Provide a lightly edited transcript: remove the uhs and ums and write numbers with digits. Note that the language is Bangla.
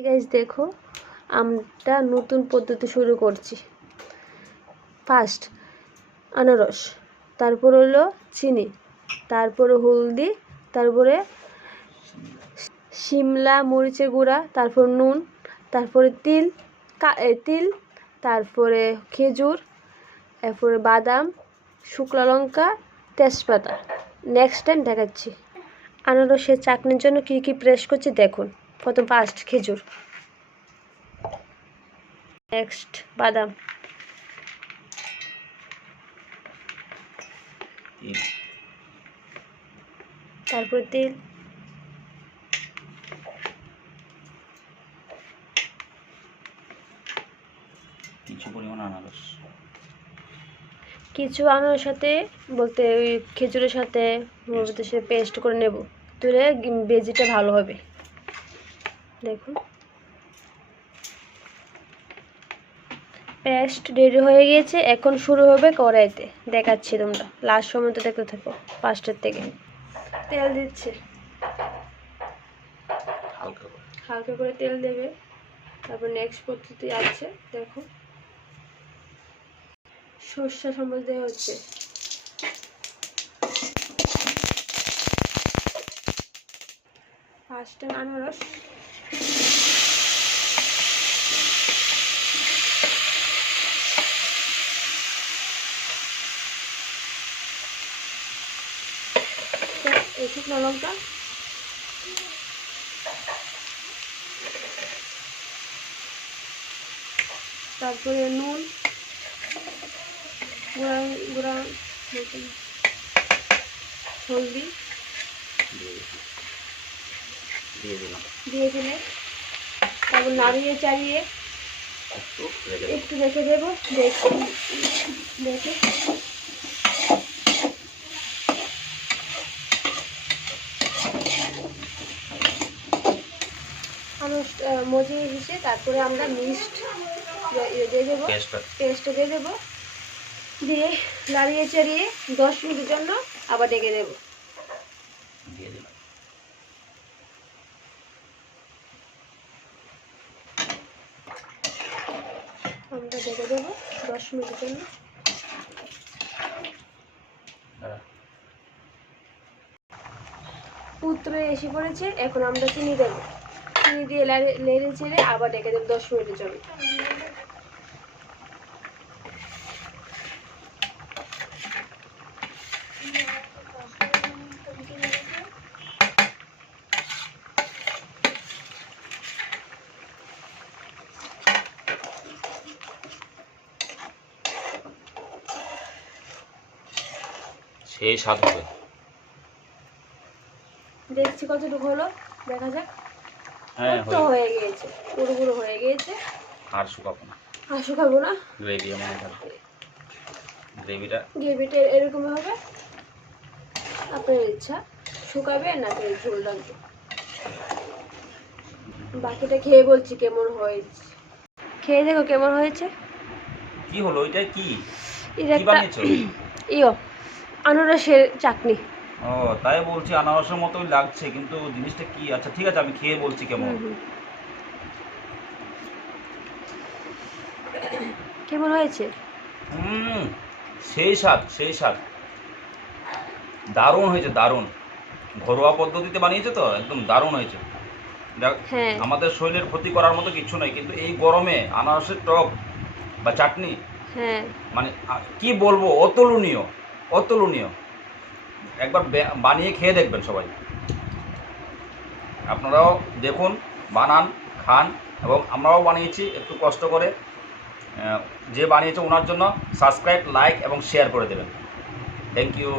এই গাইস দেখো, আমরা নতুন পদ্ধতি শুরু করছি। ফার্স্ট আনারস, তারপর হলো চিনি, তারপরে হলদি, তারপরে শিমলা মরিচের গুঁড়া, তারপর নুন, তারপরে তিল, তারপরে খেজুর, তারপরে বাদাম, শুকনো লঙ্কা, তেজপাতা। নেক্সট টাইম দেখাচ্ছি। আনারসের চাটনির জন্য কী কী প্রেস করছি দেখুন। প্রথম ফার্স্ট খেজুর, নেক্সট বাদাম, তারপরে তিল, কিছু আনারস সাথে বলতে ওই খেজুরের সাথে সে পেস্ট করে নেব, তুলে বেজিটা ভালো হবে। দেখুন পেস্ট রেডি হয়ে গিয়েছে। এখন শুরু হবে কড়াইতে, দেখাচ্ছি, তোমরা লাস্ট সময় তো দেখতে থাকো। ফার্স্টের থেকে তেল দিচ্ছে, হালকা করে তেল দেবে। তারপর নেক্সট পদ্ধতি আছে, দেখো সর্ষে চামচ দেওয়া হচ্ছে। ফার্স্ট আনারস, শুকনো লঙ্কা, তারপরে নুন, গুঁড়া হলদি দিয়ে দিলে, তারপর নাড়িয়ে চাড়িয়ে একটু রেখে দেবো। দেখে মজিয়ে এসেছে। তারপরে আমরা মিক্সড দিয়ে দেবো, পেস্টটা দিয়ে দেবো, দিয়ে নাড়িয়ে চাড়িয়ে 10 মিনিটের জন্য আবার ডেকে দেবো। আমরা ডেকে দেবো 10 মিনিটের জন্য। উত্তরে এসে পড়েছে। এখন আমরা চিনি দেবো, চিনি দিয়ে নেড়ে ছেড়ে আবার ডেকে দেবো 10 মিনিটের জন্য। সেই স্বাদ হবে। দেখছি কতটুকু হলো, দেখা যাক। হ্যাঁ, তো হয়ে গিয়েছে, পুরো হয়ে গিয়েছে। আর শুকাবো না, গ্রেভি এমন থাকবে। গ্রেভিটা এরকম হবে, আপনার ইচ্ছা, শুকাবে না ঝোল লাগবে। বাকিটা খেয়ে বলছি কেমন হয়েছে। খেয়ে দেখো কেমন হয়েছে। কি হলো এটা? কি বানিয়েছো? আনারসের চাটনি। ও, তাই বলছি আনারসের মতোই লাগছে, কিন্তু জিনিসটা কি? আচ্ছা ঠিক আছে, আমি খেয়ে বলছি কেমন। কেমন হয়েছে? সেই স্বাদ, দারুণ হয়েছে, দারুণ। ঘরোয়া পদ্ধতিতে বানিয়েছে তো, একদম দারুণ হয়েছে। আমাদের শরীরের ক্ষতি করার মতো কিছু নয়, কিন্তু এই গরমে আনারসের টক বা চাটনি, মানে কি বলবো, অতুলনীয়। একবার বানিয়ে খেয়ে দেখবেন সবাই। আপনারাও দেখুন, বানান, খান। এবং আমরাও বানিয়েছি একটু কষ্ট করে। যে বানিয়েছে ওনার জন্য সাবস্ক্রাইব, লাইক এবং শেয়ার করে দেবেন। Thank you.